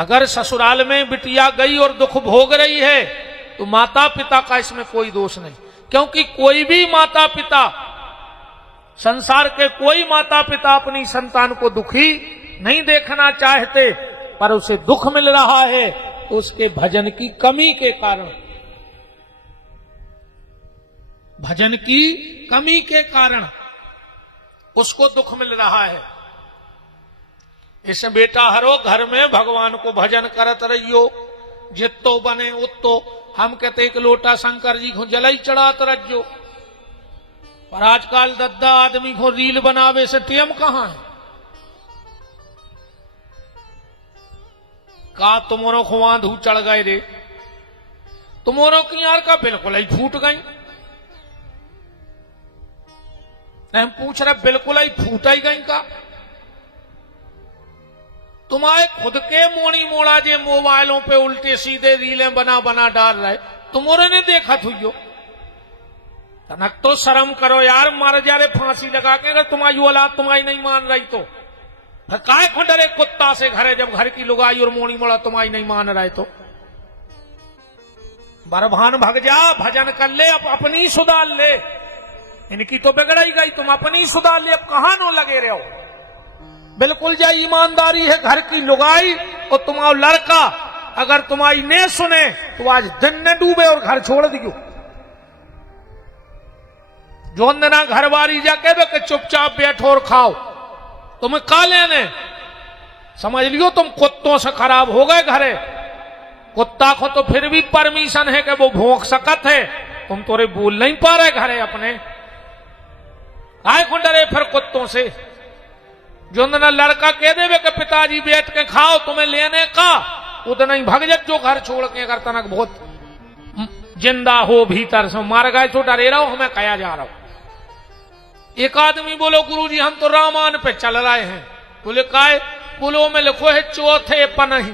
अगर ससुराल में बिटिया गई और दुख भोग रही है तो माता पिता का इसमें कोई दोष नहीं, क्योंकि कोई भी माता पिता, संसार के कोई माता पिता अपनी संतान को दुखी नहीं देखना चाहते, पर उसे दुख मिल रहा है तो उसके भजन की कमी के कारण, भजन की कमी के कारण उसको दुख मिल रहा है। इसे बेटा हरो घर में भगवान को भजन करत रहियो, जितो बने उतो। हम कहते एक लोटा शंकर जी को जलाई चढ़ात रहियो, पर आजकल दद्दा आदमी को रील बनावे से टेम कहां है। का तुमरो खुआ धू चढ़ गए रे, तुमरो की यार का बिल्कुल ही फूट गई। हम पूछ रहे बिल्कुल ही फूट ही गई का। तुम्हारे खुद के मोड़ी मोड़ा जे मोबाइलों पे उल्टे सीधे रीलें बना बना डाल रहे, तुम्हारे ने देखा थुयो। तनक तो शर्म करो यार, मार जा रे फांसी लगा के। अगर तुम्हारी औलाद तुम्हारी नहीं मान रही तो काय खंडरे कुत्ता से घरे, जब घर की लुगाई और मोड़ी मोड़ा तुम्हारी नहीं मान रहे तो बरभान भग जा, भजन कर ले, अपनी सुधार ले। इनकी तो बिगड़ ही गई, तुम अपनी सुधार ले, अब कहां नो लगे रहे हो। बिल्कुल जा ईमानदारी है घर की लुगाई और तुम्हारा लड़का अगर तुम्हारी ने सुने तो आज दिन ने डूबे और घर छोड़ दियो। जो ना घर बारी जाके कि चुपचाप बैठो और खाओ, तुम्हें का लेने। समझ लियो तुम कुत्तों से खराब हो गए घरे। कुत्ता को तो फिर भी परमिशन है कि वो भौंक सकत है, तुम तोरे बोल नहीं पा रहे घरे अपने। आए को डरे फिर कुत्तों से। जो ना लड़का कह देवे कि पिताजी बैठ के खाओ तुम्हें लेने का, उतना ही भग जो घर छोड़ के। अगर तनक बहुत जिंदा हो भीतर से, मार गए तो डरे रहो, हमें कहा जा रहा हो। एक आदमी बोलो गुरुजी हम तो रामायण पे चल रहे हैं। बोले काय? बोलो में लिखो है चौथे पन ही,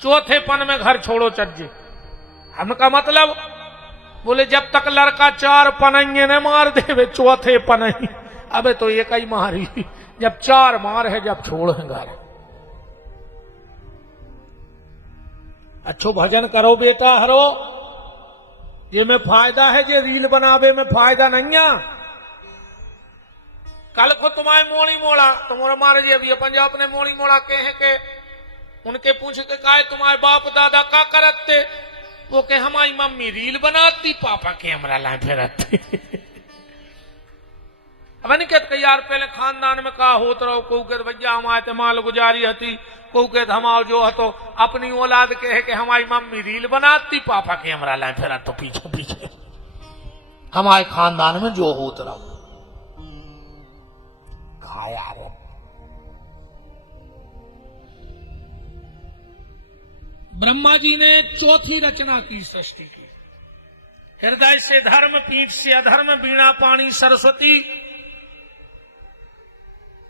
चौथे पन में घर छोड़ो चज्जे। हमका मतलब बोले जब तक लड़का 4 पनइये ने मार देवे चौथे पन ही। अबे तो एक ही मारी, जब 4 मार है जब छोड़ है घर। अच्छो भजन करो बेटा हरो, ये में फायदा है, जे रील बनावे में फायदा नहीं है। कल को तुम्हारे मोड़ी मोड़ा तुम्हारा मार दिया पंजाब ने मोड़ी मोड़ा के हैं के उनके पूछ के कहा तुम्हारे बाप दादा का करते, वो के हमारी मम्मी रील बनाती, पापा कैमरा ला फिरते। अब नहीं कहते यार पहले खानदान में कहा होत रहो, को कहते भैया हमारे ते माल गुजारी हती, को कहते हमारा जो हतो अपनी औलाद के है कि हमारी मम्मी रील बनाती, पापा कैमरा ला फिरत तो पीछे पीछे। हमारे खानदान में जो होत रहो यार। ब्रह्मा जी ने चौथी रचना की सृष्टि की। हृदय से धर्म, पीठ से अधर्म, बीणा पानी सरस्वती।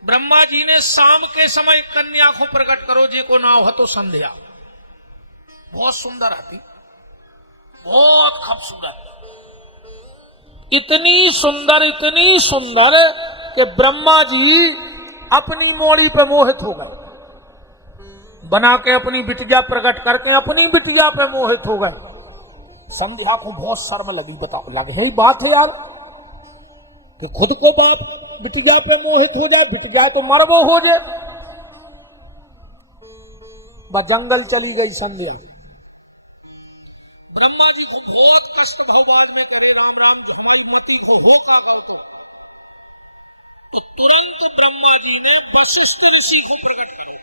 ब्रह्मा जी ने शाम के समय कन्या को प्रकट करो, जे को नाव हो तो संध्या। बहुत सुंदर आती, बहुत खूबसूरत, इतनी सुंदर कि ब्रह्मा जी अपनी मोड़ी पे मोहित हो गए। बना के अपनी बिटिया प्रकट करके अपनी बिटिया पे मोहित हो गए। संध्या को बहुत शर्म लगी। बताओ लगे ही बात है यार कि खुद को बाप बिटिया पे मोहित हो जाए, बिटिया तो मरबो हो जाए। बस जंगल चली गई संध्या। ब्रह्मा जी को बहुत कष्ट भगवान में करे, राम राम जो हमारी मती को होगा तो तुरंत ब्रह्मा जी ने वशिष्ठ ऋषि को प्रकट करो।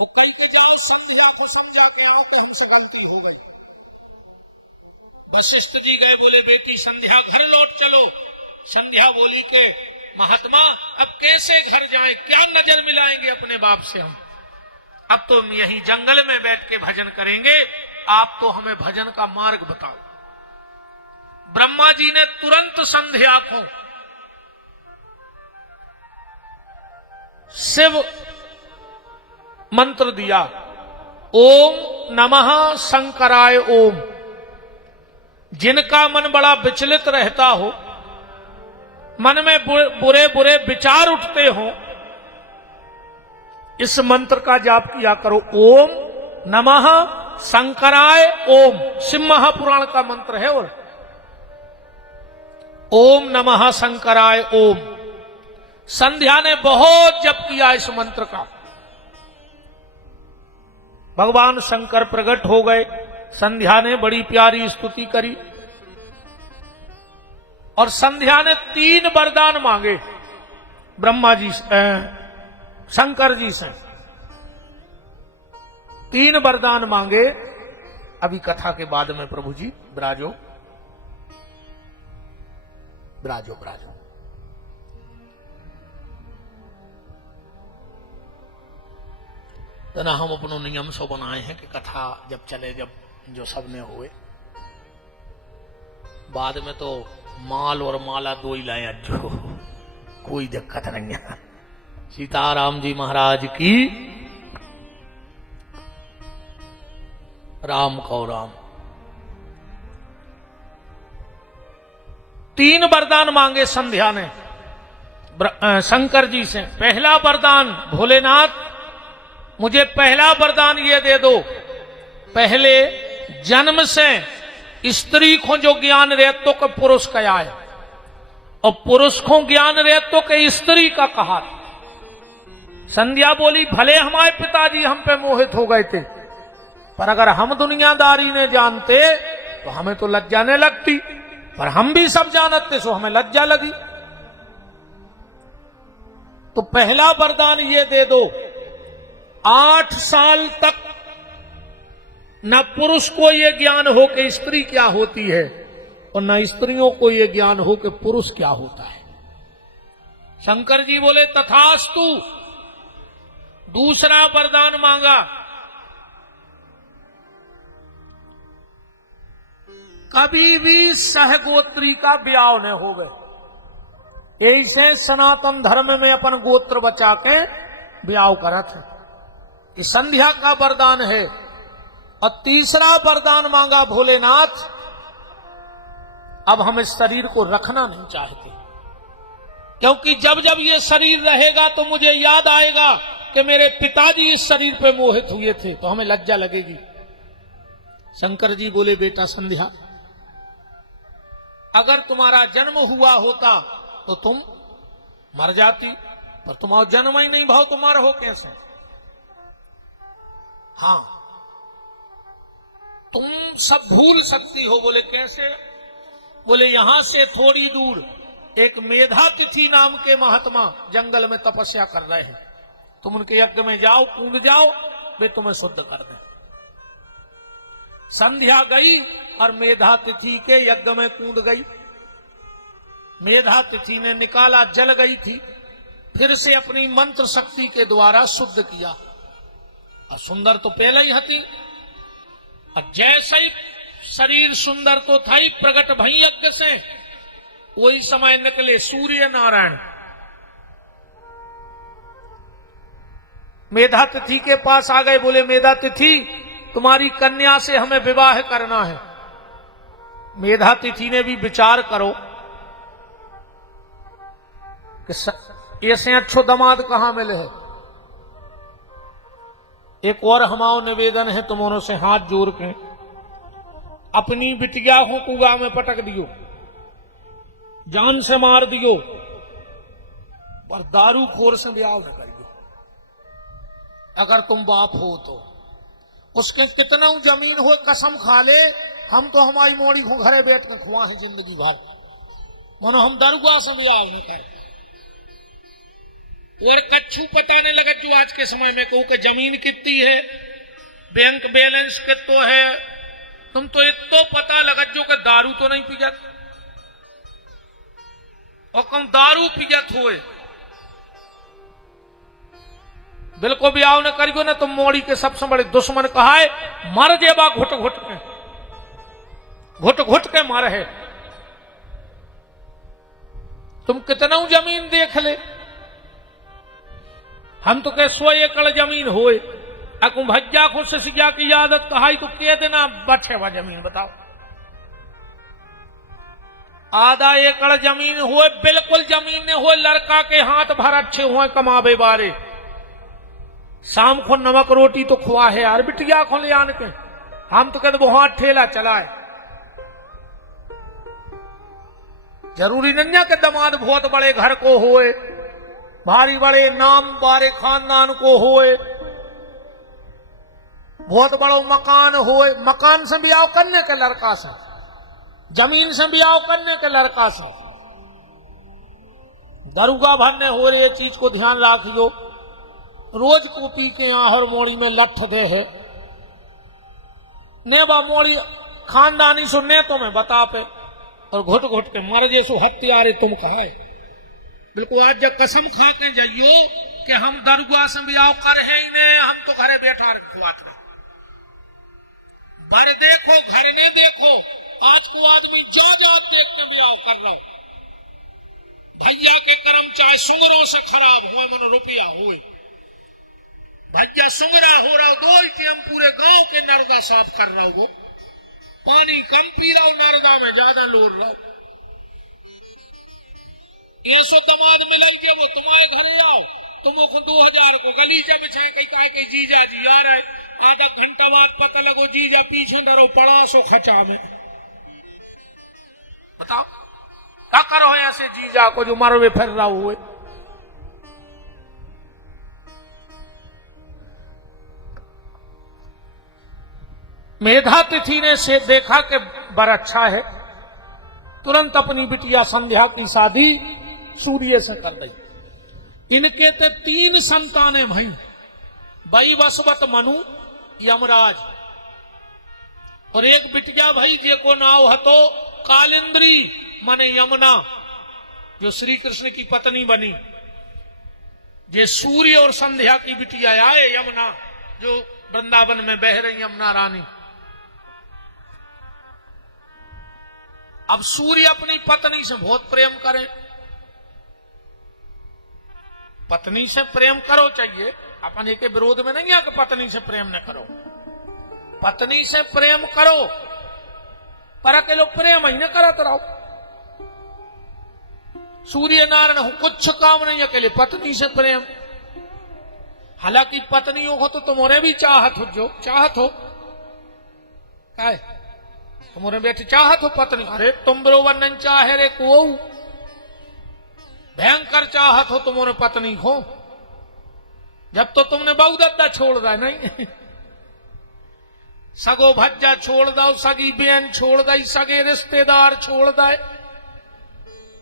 वो कहीं के जाओ संध्या को समझा के आओ कि हमसे गलती हो गई। वशिष्ठ जी गए, बोले बेटी संध्या घर लौट चलो। संध्या बोली के महात्मा अब कैसे घर जाए, क्या नजर मिलाएंगे अपने बाप से हम। अब तो यही जंगल में बैठ के भजन करेंगे, आप तो हमें भजन का मार्ग बताओ। ब्रह्मा जी ने तुरंत संध्या को शिव मंत्र दिया, ओम नमः शंकराय ओम। जिनका मन बड़ा विचलित रहता हो, मन में बुरे बुरे विचार उठते हो, इस मंत्र का जाप किया करो। ओम नमः शंकराय ओम, शिव महापुराण का मंत्र है। और ओम नमः शंकराय ओम, संध्या ने बहुत जप किया इस मंत्र का। भगवान शंकर प्रकट हो गए, संध्या ने बड़ी प्यारी स्तुति करी और संध्या ने 3 वरदान मांगे ब्रह्मा जी से, शंकर जी से 3 वरदान मांगे। अभी कथा के बाद में प्रभु जी विराजो विराजो विराजो। तो ना हम अपनो नियम सो बनाए हैं कि कथा जब चले, जब जो सबने हुए, बाद में तो माल और माला 2 ही लाए, जो कोई दिक्कत नहीं है। सीताराम जी महाराज की राम को राम। 3 वरदान मांगे संध्या ने शंकर जी से। पहला वरदान, भोलेनाथ मुझे पहला वरदान ये दे दो, पहले जन्म से स्त्री को जो ज्ञान रहतो के पुरुष का आए, और पुरुष को ज्ञान रहतो के स्त्री का कहा। संध्या बोली भले हमारे पिताजी हम पे मोहित हो गए थे, पर अगर हम दुनियादारी ने जानते तो हमें तो लज्जा नहीं लगती, पर हम भी सब जानते सो हमें लज्जा लगी। तो पहला वरदान ये दे दो, 8 साल तक न पुरुष को ये ज्ञान हो कि स्त्री क्या होती है, और न स्त्रियों को ये ज्ञान हो कि पुरुष क्या होता है। शंकर जी बोले तथास्तु। दूसरा वरदान मांगा, कभी भी सहगोत्री का ब्याह न होवे। ऐसे सनातन धर्म में अपन गोत्र बचा के ब्याह करत है, ये संध्या का वरदान है। और तीसरा वरदान मांगा भोलेनाथ, अब हम इस शरीर को रखना नहीं चाहते, क्योंकि जब जब ये शरीर रहेगा तो मुझे याद आएगा कि मेरे पिताजी इस शरीर पे मोहित हुए थे, तो हमें लज्जा लगेगी। शंकर जी बोले बेटा संध्या, अगर तुम्हारा जन्म हुआ होता तो तुम मर जाती, पर तुम्हारा जन्म ही नहीं भाव, तुम मर हो कैसे? हाँ, तुम सब भूल सकती हो। बोले कैसे? बोले यहां से थोड़ी दूर एक मेधातिथि नाम के महात्मा जंगल में तपस्या कर रहे हैं, तुम उनके यज्ञ में जाओ, कूद जाओ, वे तुम्हें शुद्ध कर दें। संध्या गई और मेधातिथि के यज्ञ में कूद गई। मेधातिथि ने निकाला, जल गई थी, फिर से अपनी मंत्र शक्ति के द्वारा शुद्ध किया। और सुंदर तो पहले ही हती, और जैसे ही शरीर सुंदर तो था ही, प्रकट भई यज्ञ से, वही समय निकले सूर्य नारायण। मेधातिथि के पास आ गए, बोले मेधातिथि तुम्हारी कन्या से हमें विवाह करना है। मेधातिथि ने भी विचार करो कि ऐसे अच्छो दामाद कहां मिले है। एक और हमारा निवेदन है तुम्हारों से हाथ जोड़ के, अपनी बिटिया को कुआ में पटक दियो, जान से मार दियो, पर दारू खोर से ब्याह न करियो। अगर तुम बाप हो तो उसके कितना जमीन हो कसम खा ले, हम तो हमारी मोड़ी को घरे बैठ कर खुआ है जिंदगी भर, मनो हम दरगाह से ब्याह नहीं कर। और कच्छू पताने लगे जो आज के समय में कहू कि जमीन कितनी है, बैंक बैलेंस कितो है, तुम तो इतो पता लगा जो कि दारू तो नहीं पीजत, और कम दारू पीजत होए बिल्कुल भी आओ न करियो ना, तुम मोड़ी के सबसे बड़े दुश्मन कहा है, मर जेबा घुट घुट के मर है। तुम कितना जमीन देख ले, हम तो कह 100 एकड़ जमीन होए, अकु भज्जा को सिसिया की आदत कहाई तो कह देना बचे वा जमीन। बताओ, आधा एकड़ जमीन हुए, बिल्कुल जमीन ने हुए, लड़का के हाथ भर अच्छे हुए कमावे बारे, शाम को नमक रोटी तो खुआ है यार बिटिया को ले आन के, हम तो कहते वो हाथ ठेला चलाए। जरूरी नहीं है कि दामाद बहुत बड़े घर को होए, भारी बड़े नाम बारे खानदान को होए, बहुत बड़ो मकान होए। मकान से ब्याह करने के लड़का से, जमीन से ब्याह करने के लड़का से दरुगा भरने हो रही चीज को ध्यान रखियो। रोज को पी के आहर मोड़ी में लठ दे है ने बा मोड़ी खानदानी सुनने तो मैं बता पे और घुट घुट के मर जैसो हत्यारे तुम कहा है। बिल्कुल आज जब कसम खा के जाइयो कि हम दरुगा से ब्याह कर है ही नहीं, हम तो घरे बैठा रखा था। घर देखो घर में देखो, आज को आदमी जो देख के ब्याह कर रहा हूं। भैया के कर्म चाहे सुंगरों से खराब हुए मन रुपया हुए, भैया सुंगरा हो रहा रोज के हम पूरे गांव के नर्दा साफ कर रहा हूं, पानी कम पी रहा हूं, नर्दा में ज्यादा लोड रहा हूं। ये सो दमाद मिलल के वो तुम्हारे घरे आओ, तुम को 2000 को गली जग कई जीजा जी आ रहे, आधा घंटा बाद पता लगो जीजा पीछे डरो पड़ा सो खचा में। बताओ क्या करो ऐसे जीजा को जो मरवे फिर रहा हुए। मेधा तिथि ने से देखा कि बर अच्छा है, तुरंत अपनी बिटिया संध्या की शादी सूर्य से कर दी। इनके ते 3 संतानें भाई, भाई वसवत मनु यमराज और एक बिटिया भाई जेको नाव हतो कालिंद्री माने यमुना, जो श्री कृष्ण की पत्नी बनी। जे सूर्य और संध्या की बिटिया आए यमुना, जो वृंदावन में बह रही यमुना रानी। अब सूर्य अपनी पत्नी से बहुत प्रेम करे, पत्नी से प्रेम करो चाहिए, अपन एक विरोध में नहीं है कि पत्नी से प्रेम न करो, पत्नी से प्रेम करो, पर अकेलो प्रेम ही न करत रहो। सूर्य नारायण कुछ काम नहीं अकेले पत्नी से प्रेम। हालांकि पत्नियों को तो तुम्हारे भी चाहत हो, जो चाहत हो काय तुम्हारे बेटे चाहत हो पत्नी, अरे तुम बरोबर नहीं चाहे रे को भयंकर चाहत हो तुम्हारे पत्नी को, जब तो तुमने बहुदत्ता छोड़ दिया नहीं सगो भज्जा छोड़ दो, सगी बहन छोड़ दी, सगे रिश्तेदार छोड़ दे,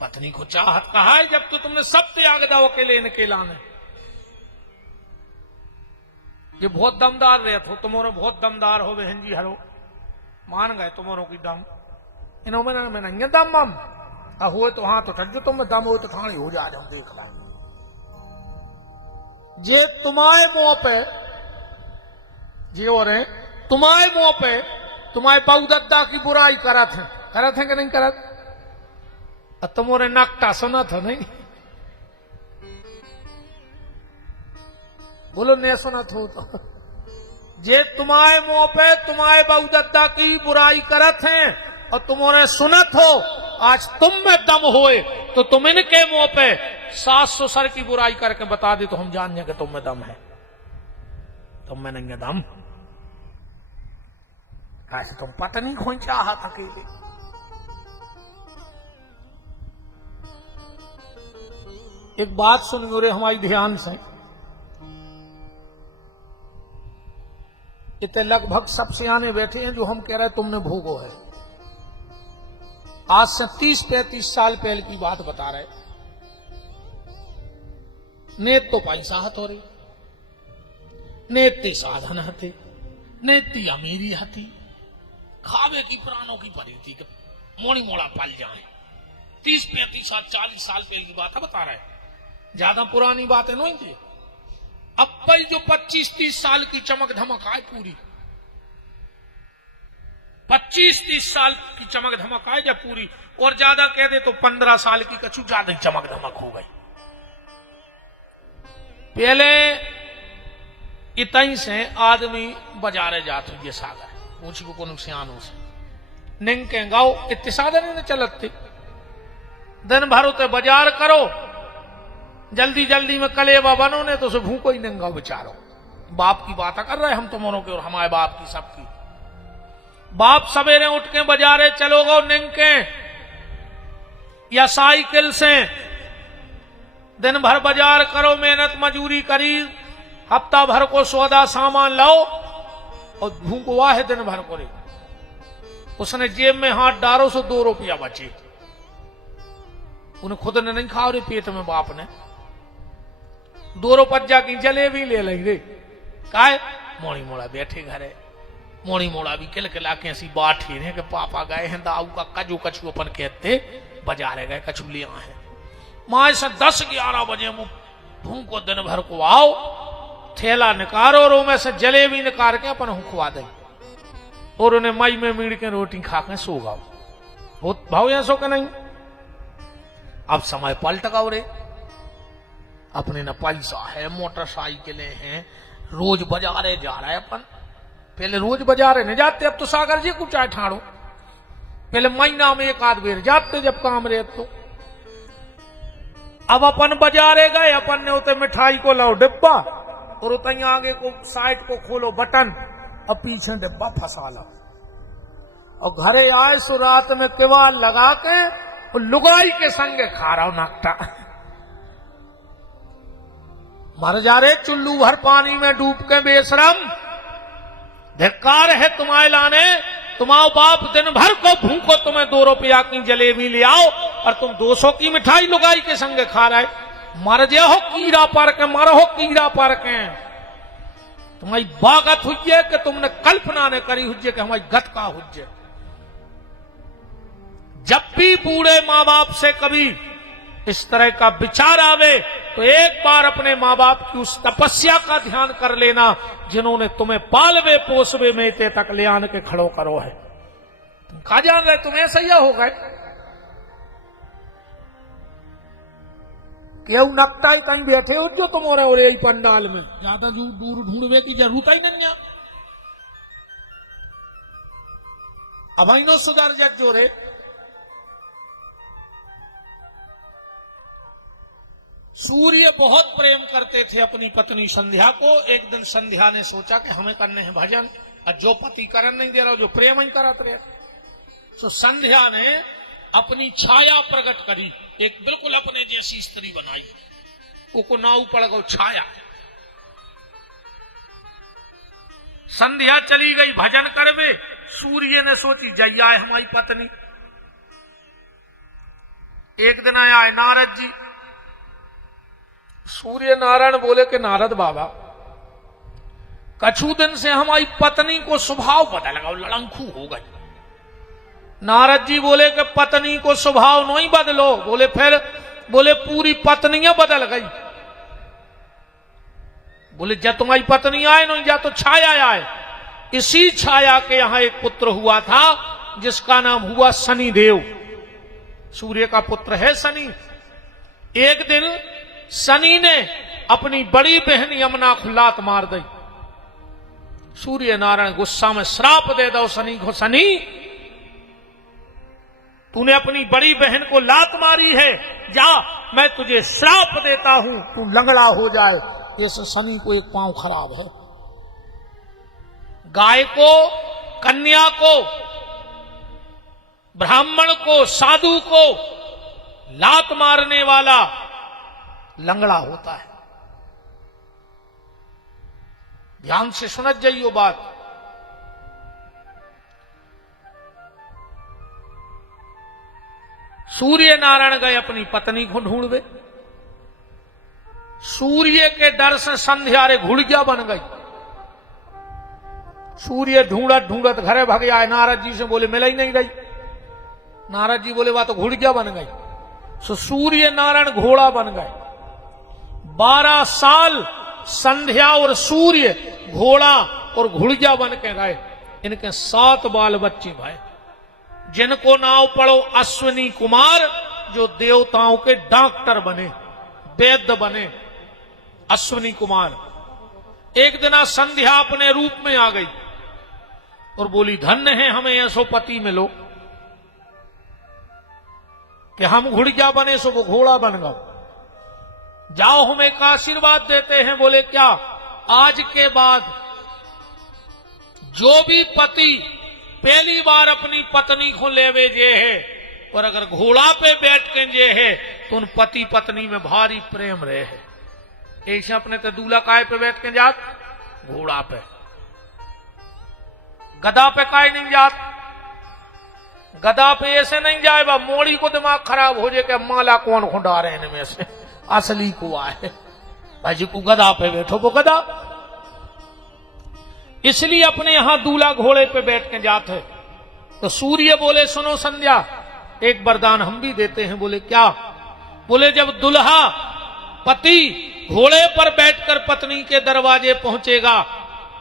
पत्नी को चाहत कहा है जब तो तुमने सब त्याग दो अकेले अकेला ने। ये बहुत दमदार रहे हो तुम्हारे, बहुत दमदार हो बहन जी, हरो मान गए तुम्हारों की दम, इन्होंने में नहीं दम मम हुए तो हाँ तो ठज तुम दम हो तो थाने हो जा हम देख ला। जे तुम्हारे मुंह पे जे और तुम्हारे मुंह पे तुम्हारे बहुदत्ता की बुराई करत है कि नहीं करत, तुम्हारे नकटा सुना था नहीं, बोलो नहीं सुना था तो जे तुम्हारे मुंह पे तुम्हारे बहुदत्ता की बुराई करत हैं और तुम्हारे सुनत हो, आज तुम में दम होए तो तुम इनके मुंह पे 700 सर की बुराई करके बता दे तो हम जान जाए कि तुम में दम है, तुम में नहीं है दम। कैसे तुम पत्नी को चाहत अकेले। एक बात सुनियो रे हमारी ध्यान से, इतने लगभग सब सियाने बैठे हैं जो हम कह रहे हैं तुमने भोगो है। आज से 30-35 साल पहले की बात बता रहे, नेत तो पैसा हथ हो रही, नेत्ती साधन हथे, नेत्ती अमीरी हथी, खावे की प्राणों की पड़ी थी मोड़ी मोड़ा पल जाए। 30-35 साल 40 साल पहले की बात है बता रहे, ज्यादा पुरानी बातें नहीं थी। अब भाई जो 25-30 साल की चमक धमक आए पूरी, 25-30 साल की चमक धमक आए जब पूरी, और ज्यादा कह दे तो 15 साल की कछु ज्यादा ही चमक धमक हो गई। पहले इतनी से आदमी बाजारे जात हुई सागर पूछ को कोनो सियानों से निंग के गाओ इतने साधन नहीं चलते, दिन भर उते बाजार करो, जल्दी जल्दी में कलेवा बनो ने तो उसे भूखो ही नंगा बेचारो। बाप की बात कर रहे हम तुमों की और हमारे बाप की सबकी। बाप सवेरे उठ के बाजारे चलो गो निंके या साइकिल से, दिन भर बाजार करो, मेहनत मजूरी करी, हफ्ता भर को सौदा सामान लाओ और भूखवा है दिन भर को। उसने जेब में हाथ डालो सो 2 रुपया बचे, उन्हें खुद ने नहीं खा रहे पेट में, बाप ने 2 रुपया की जलेबी ले लेंगे। काय मोड़ी मोड़ा बैठे घरे, मोड़ी मोड़ा भी किल किला के ऐसी बात ही रहे कि पापा गए हैं दाऊ का कजू कछू अपन कहते बाजारे गए कछू लिया है। माँ से 10-11 बजे भूख को दिन भर को आओ, थैला निकालो और में से जलेबी निकाल के अपन खुआ दे और उन्हें मई में मीड़ के रोटी खा के सो गाओ। बहुत भाव या सो के नहीं। अब समय पलट गाओ रे, अपने न पैसा है, मोटरसाइकिलें हैं, रोज बाजारे जा रहा है अपन। पहले रोज बाजारे नहीं जाते, अब तो सागर जी को चाय ठाड़ो, पहले महीना में 1-8 बेर जाते जब काम रहे तो। अब अपन बाजारे गए, अपन ने उते मिठाई को लाओ डिब्बा और उतई आगे को साइड को खोलो बटन और पीछे डिब्बा फंसा लो और घरे आए सो रात में किवाड़ लगा के और लुगाई के संगे खा रहा हूं नाकटा। मर जा रे चुल्लू भर पानी में डूब के बेशरम, धिक्कार है तुम्हारे लाने। तुम्हारा बाप दिन भर को भूखो, तुम्हें 2 रुपया की जलेबी ले आओ और तुम 200 की मिठाई लुगाई के संगे खा रहे। मर जाओ कीड़ा पर के, मरो कीड़ा पर के। तुम्हारी बागत हुई कि तुमने कल्पना ने करी हुई कि हमारी गत का हुई। जब भी बूढ़े माँ बाप से कभी इस तरह का विचार आवे तो एक बार अपने माँ बाप की उस तपस्या का ध्यान कर लेना जिन्होंने तुम्हें पालवे पोसवे मेते तक ले आने के खड़ो करो है। तुम कहा जान रहे तुम ऐसा ही हो गए। क्यों नकटा ही कहीं बैठे हो जो तुम और यही पंडाल में, ज्यादा दूर ढूंढवे की जरूरत ही नहीं। अब नो सुधर जग जो रे। सूर्य बहुत प्रेम करते थे अपनी पत्नी संध्या को। एक दिन संध्या ने सोचा कि हमें करने हैं भजन, और जो पति करन नहीं दे रहा जो प्रेम ही करत रहे। तो संध्या ने अपनी छाया प्रकट करी, एक बिल्कुल अपने जैसी स्त्री बनाई, को नाव पड़ गो छाया। संध्या चली गई भजन करवे, सूर्य ने सोची जैया है हमारी पत्नी। एक दिन आया है नारद जी। सूर्य नारायण बोले कि नारद बाबा, कछु दिन से हमारी पत्नी को स्वभाव पता लगा, लड़ंखू हो गई। नारद जी बोले कि पत्नी को स्वभाव नहीं बदलो। बोले फिर? बोले पूरी पत्नियां बदल गई। बोले जब तुम्हारी पत्नी आए नहीं जा तो छाया आए। इसी छाया के यहां एक पुत्र हुआ था जिसका नाम हुआ शनिदेव। सूर्य का पुत्र है शनि। एक दिन शनि ने अपनी बड़ी बहन यमुना को लात मार दी। सूर्य नारायण गुस्सा में श्राप दे दो शनि को, शनि तूने अपनी बड़ी बहन को लात मारी है, जा मैं तुझे श्राप देता हूं, तू लंगड़ा हो जाए। ऐसे शनि को एक पांव खराब है। गाय को, कन्या को, ब्राह्मण को, साधु को लात मारने वाला लंगड़ा होता है। ध्यान से सुनत जाइयो बात। सूर्य नारायण गए अपनी पत्नी को ढूंढवे। सूर्य के डर से संध्या रे घुड़िया बन गई। सूर्य ढूंढत ढूंढत घरे भाग आए। नारद जी से बोले मिल ही नहीं रही। नारद जी बोले वह तो घुड़िया बन गई। सो सूर्य नारायण घोड़ा बन गए। 12 साल संध्या और सूर्य घोड़ा और घुड़िया बन के गए। इनके 7 बाल बच्चे भाई, जिनको नाम पढ़ो अश्विनी कुमार, जो देवताओं के डॉक्टर बने, वैद्य बने। अश्विनी कुमार। एक दिन संध्या अपने रूप में आ गई और बोली धन्य है हमें ऐसो पति मिलो कि हम घुड़िया बने सो वो घोड़ा बन गए। जाओ हम एक आशीर्वाद देते हैं। बोले क्या? आज के बाद जो भी पति पहली बार अपनी पत्नी को लेवे जे है और अगर घोड़ा पे बैठ के जे है तो उन पति पत्नी में भारी प्रेम रहे है। ऐसे अपने तो दूल्हा काय पे बैठ के जात, घोड़ा पे। गधा पे काय नहीं जात, गधा पे ऐसे नहीं जाए बा मोड़ी को दिमाग खराब हो जाए कि माला कौन खुंडा रहे इनमें से, असली कुआ है भाई जी को गधा पे बैठो वो गधा। इसलिए अपने यहां दूल्हा घोड़े पे बैठ के जाते। तो सूर्य बोले सुनो संध्या, एक वरदान हम भी देते हैं। बोले क्या? बोले जब दुल्हा पति घोड़े पर बैठकर पत्नी के दरवाजे पहुंचेगा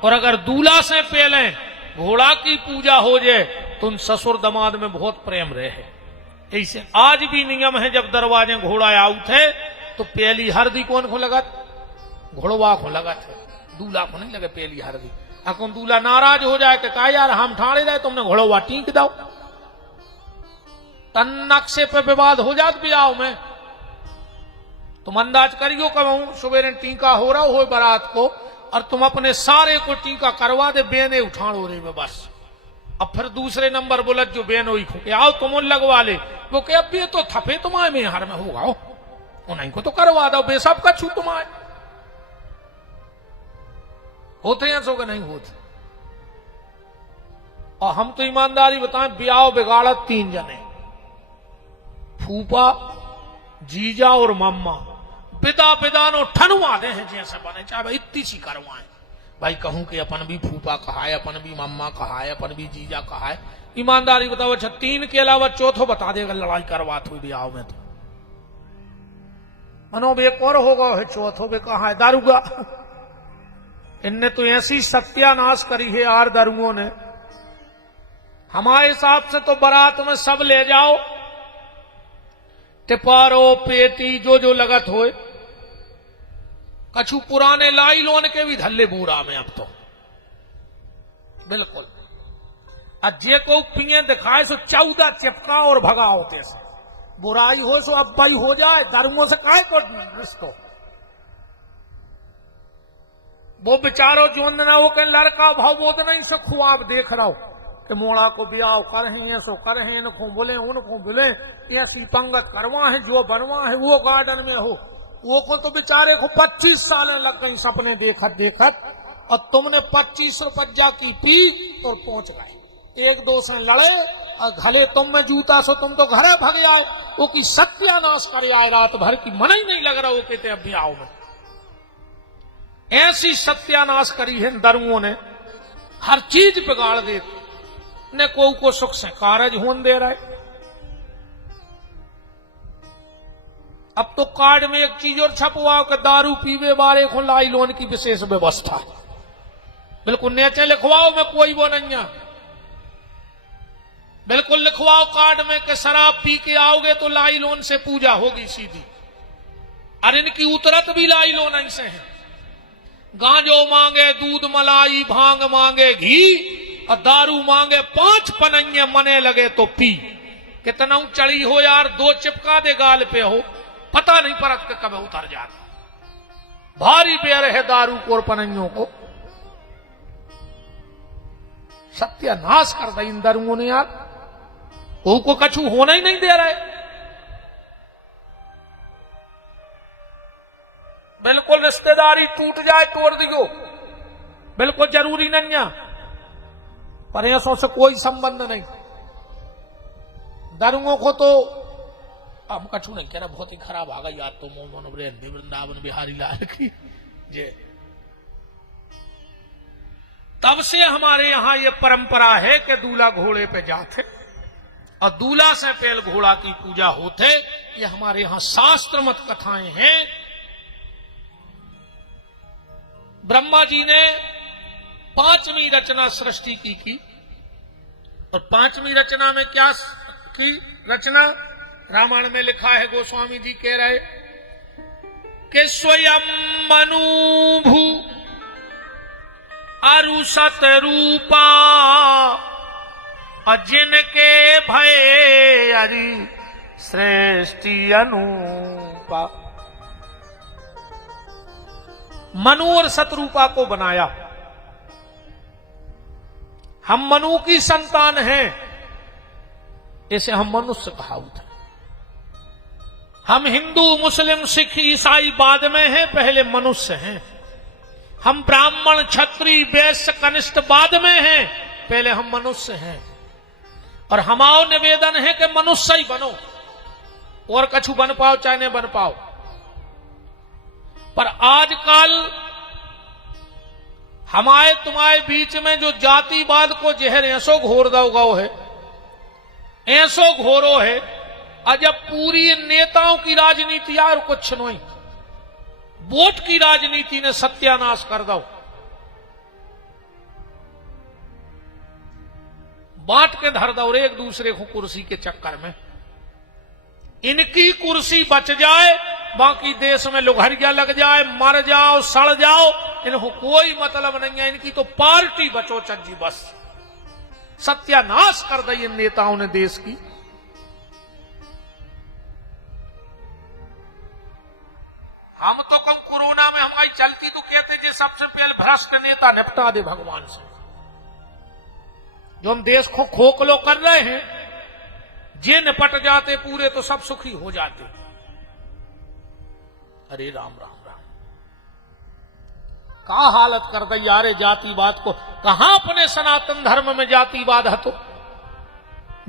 और अगर दूल्हा से पहले घोड़ा की पूजा हो जाए तो उन ससुर दमाद में बहुत प्रेम रहे। ऐसे आज भी नियम है, जब दरवाजे घोड़ा आउट है तो पहली हरदी कौन को लगत? घोड़वा को लगत है, दूल्हा को नहीं लगे पहली हरदी। अकुन दूल्हा नाराज हो जाए कि कहा यार हम ठाणे रहे तुमने घोड़वा टीक दो, तन नक्शे पे विवाद हो जात ब्याह में। तुम अंदाज करियो कहूं सुबह टीका हो रहा हो बारात को और तुम अपने सारे को टीका करवा दे, बेने उठाणो रे में बस। अब फिर दूसरे नंबर बोलत जो बेन हुई खुके आओ तुम लगवा ले, वो के अब ये तो थपे तुम्हारे में हर में होगा उन्हीं को तो करवा दो, बेसब का छू तुम्हारे होते हैं सो के नहीं होते। और हम तो ईमानदारी बताएं ब्याह बिगाड़त 3 जने, फूफा जीजा और मम्मा। पिता पिदानो ठनवा दे हैं जैसे बने, चाहे भाई इतनी सी करवाएं। भाई कहूं कि अपन भी फूफा कहा है, अपन भी मम्मा कहा है, अपन भी जीजा कहा है। ईमानदारी बताओ अच्छा 3 के अलावा चौथो बता देगा लड़ाई करवात हुई ब्याह में तो मनो एक और होगा है, चौथो भी कहा है दारूगा। इनने तो ऐसी सत्यानाश करी है यार दारुओं ने। हमारे हिसाब से तो बारात में सब ले जाओ, टिपारो पेटी जो जो लगत होए, कछु पुराने लाई लोन के भी धल्ले बूरा में अब तो बिल्कुल। अजे को पिए दिखाए सो 14 चिपका और भगा होते से, बुराई हो सो अब भाई हो जाए, दारुओं से काहे को रिश्तो। वो बेचारो जो ना वो कहीं लड़का भाव बोध नहीं से खुआब देख रहा हो कि मोड़ा को ब्याह कर हैं सो कर हैं, इनको बोले उनको बोले, ऐसी पंगत करवा है जो बनवा है वो गार्डन में हो। वो को तो बेचारे को 25 साल लग गई सपने देखत देखत, और तुमने 25 रुपया की पी और पहुंच गए। 1-2 से लड़े और घले तुम में जूता सो तुम तो घरे भग आए, वो की सत्यानाश करे आए रात भर की, मन ही नहीं लग रहा वो कहते अब ब्याह में। ऐसी सत्यानाश करी है दरुओं ने, हर चीज बिगाड़ दे ने, को सुख से कारज होन दे रहे। अब तो कार्ड में एक चीज और छपवाओ कि दारू पीवे बारे को लाई लोन की विशेष व्यवस्था है। बिल्कुल नीचे लिखवाओ में कोई वो नहीं है, बिल्कुल लिखवाओ कार्ड में कि शराब पी के आओगे तो लाई लोन से पूजा होगी सीधी। और इनकी उतरत भी लाई लोन से है, गांजो मांगे दूध मलाई, भांग मांगे घी, और दारू मांगे 5 पनैये, मने लगे तो पी। कितना चढ़ी हो यार, 2 चिपका दे गाल पे हो, पता नहीं परत के कब उतर जाता। भारी बेर है दारू को और पनैयों को, सत्यानाश कर दी इन दारुओं ने यार, को कछु होना ही नहीं दे रहे। बिल्कुल रिश्तेदारी टूट जाए तोड़ दियो, बिल्कुल जरूरी नहीं है, पर ऐसों से कोई संबंध नहीं। दारुओं को तो हम कछु नहीं कह रहा, बहुत ही खराब आ गई याद तो मोहन वृंदावन बिहारी लाल की जे। तब से हमारे यहां ये परंपरा है कि दूल्हा घोड़े पे जाते और दूल्हा से पहले घोड़ा की पूजा होते। ये हमारे यहां शास्त्र मत कथाएं हैं। ब्रह्मा जी ने 5वीं रचना सृष्टि की और 5वीं रचना में क्या की रचना? रामायण में लिखा है, गोस्वामी जी कह रहे कि स्वयं मनुभु अरुषत रूपा, जिनके भय अरि सृष्टि अनूपा। मनु और शत्रुपा को बनाया। हम मनु की संतान हैं, इसे हम मनुष्य कहावत है। हम हिंदू मुस्लिम सिख ईसाई बाद में हैं, पहले मनुष्य हैं। हम ब्राह्मण क्षत्रिय वैश्य कनिष्ठ बाद में हैं, पहले हम मनुष्य हैं। और हमारा निवेदन है कि मनुष्य ही बनो, और कछु बन पाओ चाहे नहीं बन पाओ। पर आजकल हमारे तुम्हारे बीच में जो जातिवाद को जहर ऐसो घोर दो गो है, ऐसो घोरो है, अजब पूरी नेताओं की राजनीति और कुछ नहीं, वोट की राजनीति ने सत्यानाश कर दो। बांट के धर दो एक दूसरे को कुर्सी के चक्कर में। इनकी कुर्सी बच जाए, बाकी देश में लुघरिया लग जाए, मर जाओ सड़ जाओ, इनको कोई मतलब नहीं है। इनकी तो पार्टी बचो चज्जी, बस सत्यानाश कर दी इन नेताओं ने देश की। हम तो कम कोरोना में हमारी चलती तो कहते थे सबसे पहले भ्रष्ट नेता निपटा दे भगवान से। जो हम देश को खोखलो कर रहे हैं, जे निपट जाते पूरे तो सब सुखी हो जाते। अरे राम राम राम, क्या हालत कर दी यारे जातिवाद को। कहां अपने सनातन धर्म में जातिवाद है? तो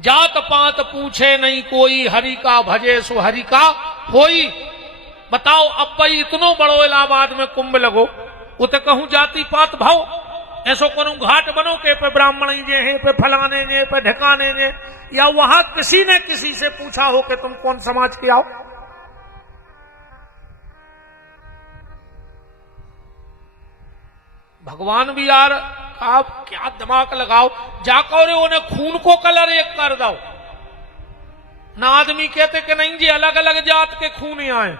जात पात पूछे नहीं कोई, हरि का भजे सो हरि का होई। बताओ अब भाई इतनो बड़ो इलाहाबाद में कुंभ लगो, वो तो कहूं जाति पात भाव, ऐसो करूं घाट बनो के पे ब्राह्मण जे हैं, पे फलाने जे, पे ढकाने जे, या वहां किसी ने किसी से पूछा हो कि तुम कौन समाज के आओ? भगवान भी यार आप क्या दिमाग लगाओ, जाकर उन्हें खून को कलर एक कर दो ना। आदमी कहते कि नहीं जी अलग अलग जात के खून आए,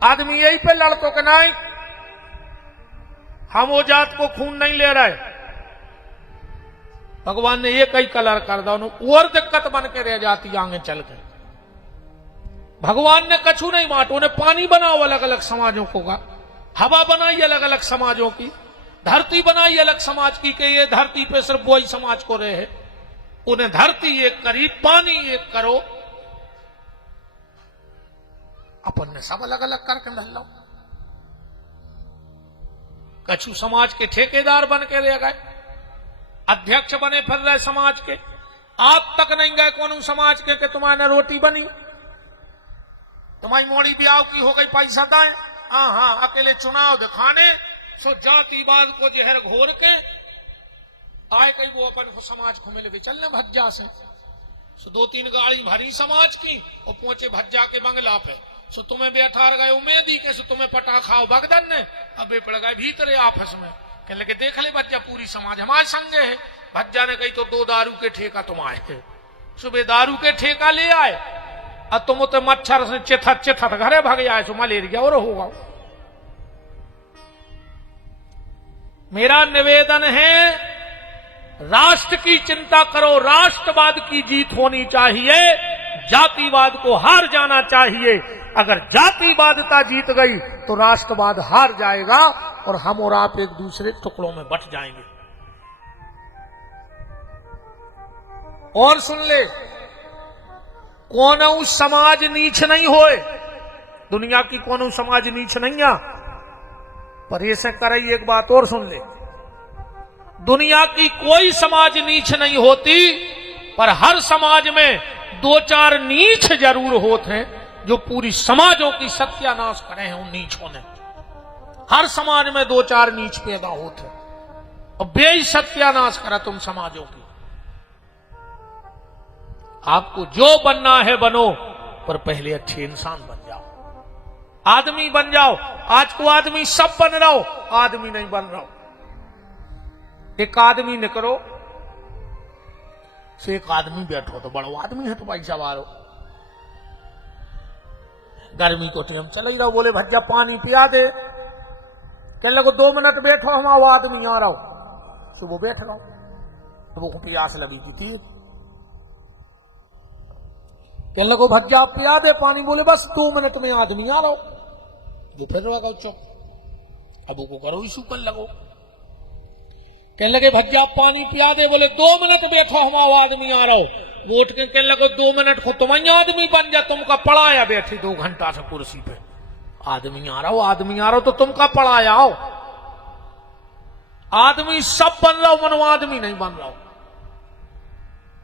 आदमी यही पे लड़तो कि नहीं हम वो जात को खून नहीं ले रहे। भगवान ने एक ही कलर कर दो, और दिक्कत बन के रह जाती आगे चल के। भगवान ने कछु नहीं बांटो, उन्हें पानी बनाओ अलग अलग समाजों को का, हवा बनाई अलग अलग समाजों की, धरती बनाई अलग समाज की, कि ये धरती पे सिर्फ वही समाज को रहे। उन्हें धरती एक करी, पानी एक करो, अपन ने सब अलग अलग करके ढल लो। कछु समाज के ठेकेदार बन के रह गए, अध्यक्ष बने फिर रहे समाज के। आप तक नहीं गए कौन समाज के कि तुम्हारे रोटी बनी, तुम्हारी मोड़ी ब्याह की हो गई, पैसा दाए, हाँ हाँ अकेले चुनाव दिखाने सो जातिवाद को जहर घोर के आए कहीं वो अपन को समाज को मिल के चलने भज्जा से। सो 2-3 गाड़ी भरी समाज की और पहुंचे भज्जा के बंगला पे। सो तुम्हें बैठा गए उम्मीदी के, सो तुम्हें पटा खाओ बगदन ने, अब वे पड़ गए भीतर ऑफिस में। कहने लगे देख ले भज्जा पूरी समाज हमारे संगे है। भज्जा ने कही तो 2 दारू के ठेका तुम आए थे, सुबह दारू के ठेका ले आए और तुम तो मच्छर से चिथत चिथत घरे भाग जाए, सो मलेरिया और होगा। मेरा निवेदन है राष्ट्र की चिंता करो, राष्ट्रवाद की जीत होनी चाहिए, जातिवाद को हार जाना चाहिए। अगर जातिवादता जीत गई तो राष्ट्रवाद हार जाएगा और हम और आप एक दूसरे टुकड़ों में बंट जाएंगे। और सुन ले, कौन समाज नीच नहीं होए, दुनिया की कौन समाज नीच नहीं है। पर ऐसे करई एक बात और सुन ले, दुनिया की कोई समाज नीच नहीं होती, पर हर समाज में 2-4 नीच जरूर होते हैं जो पूरी समाजों की सत्यानाश करे हैं। उन नीचों ने हर समाज में 2-4 नीच पैदा होते हैं और बेई सत्यानाश करा तुम समाजों की। आपको जो बनना है बनो, पर पहले अच्छे इंसान बन जाओ, आदमी बन जाओ। आज को आदमी सब बन रहा हो, आदमी नहीं बन रहा हो। एक आदमी न करो से एक आदमी बैठो तो बड़ो आदमी है तो भाई सवार हो। गर्मी को टाइम चल ही रहा, बोले भज्जा पानी पिया दे, कहने लगो 2 मिनट बैठो हम आओ आदमी आ रहा हूं। सुबह बैठ रहा हूं तो वो प्यास लगी थी, कहने लगो भज्जा पिया दे पानी, बोले बस 2 मिनट में आदमी आ रहा हूं। वो फिर लगा चुप। अब वो करो इशू कर लगो। कहने लगे भज्जा पानी पिया दे। बोले 2 मिनट बैठो, हम आदमी आ रहा हो। वो उठ के कहने लगे 2 मिनट को तुम आदमी बन जा, तुमका पढ़ाया बैठी 2 घंटा से कुर्सी पे। आदमी आ रहा हो, आदमी आ रहा हो तो तुमका पढ़ाया हो। आदमी सब बन रहा हो, मनो आदमी नहीं बन रहा हो।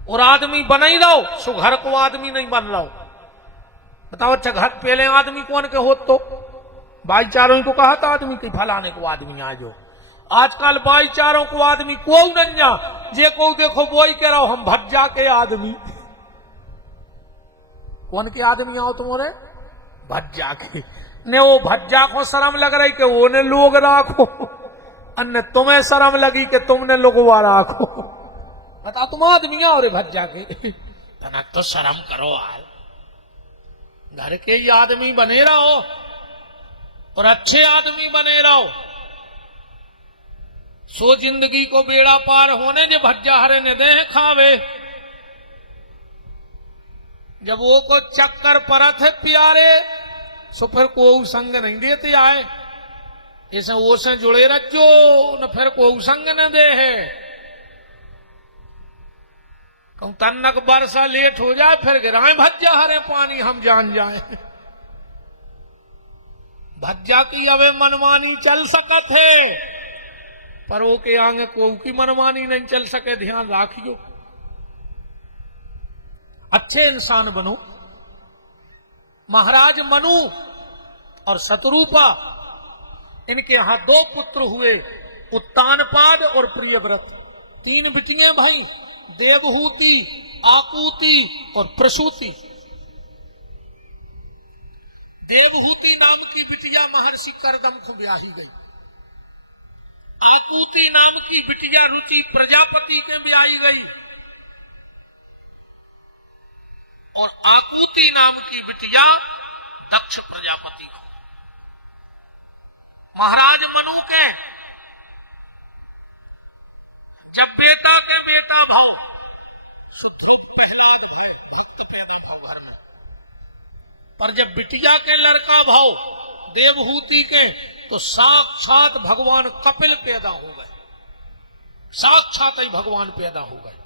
और आदमी बन ही रहो सो घर को आदमी नहीं बन रहा हो। बताओ अच्छा, घर पहले आदमी कौन के हो? तो भाईचारों ही को कहा था आदमी के फलाने को आदमी आ जाओ। आजकल भाईचारों को आदमी को नहीं जा, जे को देखो वो ही कह रहा हो हम भज्जा के आदमी। कौन के आदमी आओ तुम्हारे? भज्जा के। ने वो भज्जा को शर्म लग रही कि वो ने लोग राखो, अन्य तुम्हें शर्म लगी कि तुमने लोगवा राखो। बता तुम आदमी आओ रे भज्जा के। तनक तो शर्म करो यार, घर के ही आदमी बने रहो और अच्छे आदमी बने रहो। सो जिंदगी को बेड़ा पार होने जे भज्जा हरे ने दे खावे। जब वो को चक्कर परत है प्यारे, सो फिर को संग नहीं देते आए। ऐसे वो से जुड़े रखो न फिर को संग न दे है। कहूं तन्नक बरसा लेट हो जाए फिर गिराए भज्जा हरे पानी हम जान जाए। भज्जा की अवे मनमानी चल सकत है, पर वो के आगे को की मनमानी नहीं चल सके। ध्यान राखियो, अच्छे इंसान बनो। महाराज मनु और शतरूपा, इनके यहां 2 पुत्र हुए, उत्तानपाद और प्रियव्रत। 3 बिटियां भाई, देवहूति, आकूति और प्रसूति। देवहूति नाम की बिटिया महर्षि करदम को ब्याही गई। आकूति नाम की बिटिया रुचि प्रजापति के ब्याही गई और आकूति नाम की बिटिया दक्ष प्रजापति को। महाराज मनु के जब बेटा के बेटा भाव सुध्रुव प्रहलाद घर में, पर जब बिटिया के लड़का भाव देवहूति के, तो साक्षात भगवान कपिल पैदा हो गए। साक्षात ही भगवान पैदा हो गए।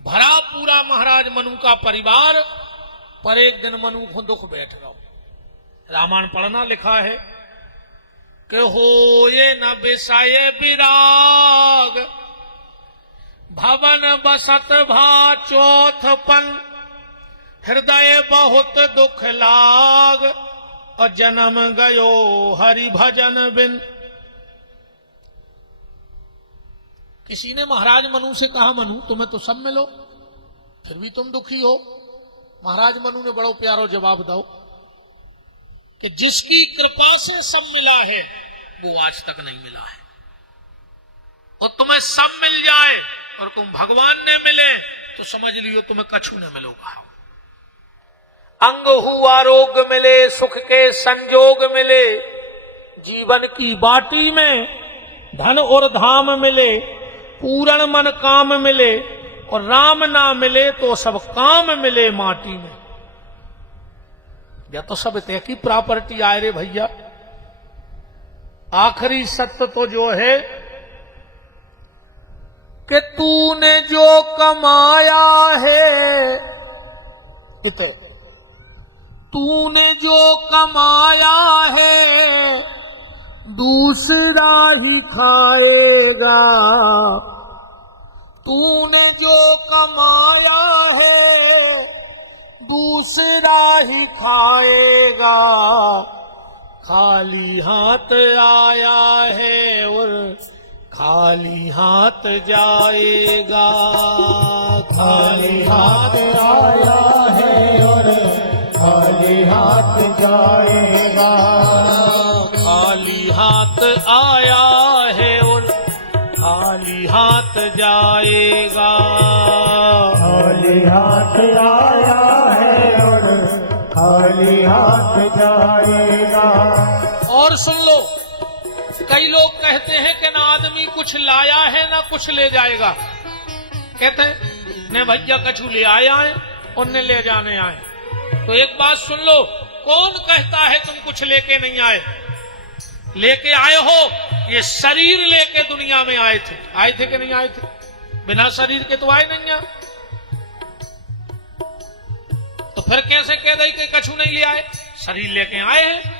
भरा पूरा महाराज मनु का परिवार। पर एक दिन मनु को दुख बैठ गया। रामायण पढ़ना लिखा है कि हो ये न विषय विराग, भवन बसत भा चौथपन, हृदय बहुत दुख लाग, और जन्म गयो हरि भजन बिन। किसी ने महाराज मनु से कहा, मनु तुम्हें तो सब मिलो फिर भी तुम दुखी हो। महाराज मनु ने बड़ो प्यारो जवाब दो कि जिसकी कृपा से सब मिला है वो आज तक नहीं मिला है। और तुम्हें सब मिल जाए और तुम भगवान ने मिले तो समझ लियो तुम्हें कछु न मिलोगा। अंग हुआ रोग मिले, सुख के संजोग मिले, जीवन की बाटी में धन और धाम मिले, पूर्ण मन काम मिले, और राम ना मिले तो सब काम मिले माटी में। या तो सब तय की प्रॉपर्टी आए रे भैया। आखिरी सत्य तो जो है कि तूने जो कमाया है, तो तूने जो कमाया है दूसरा ही खाएगा। तूने जो कमाया है दूसरा ही खाएगा। खाली हाथ आया है और खाली हाथ जाएगा। खाली हाथ आया है और खाली हाथ जाएगा। खाली हाथ आया है और खाली हाथ जाएगा। खाली हाथ आया है और खाली हाथ जाएगा। और सुन लो, कई लोग कहते हैं कि ना आदमी कुछ लाया है ना कुछ ले जाएगा। कहते हैं ने भैया कछु ले आया है और ने ले जाने आए। तो एक बात सुन लो, कौन कहता है तुम कुछ लेके नहीं आए? लेके आए हो, ये शरीर लेके दुनिया में आए थे कि नहीं आए थे? बिना शरीर के तो आए नहीं यहाँ। तो फिर कैसे कह दई कि कछु नहीं ले आए? शरीर लेके आए हैं।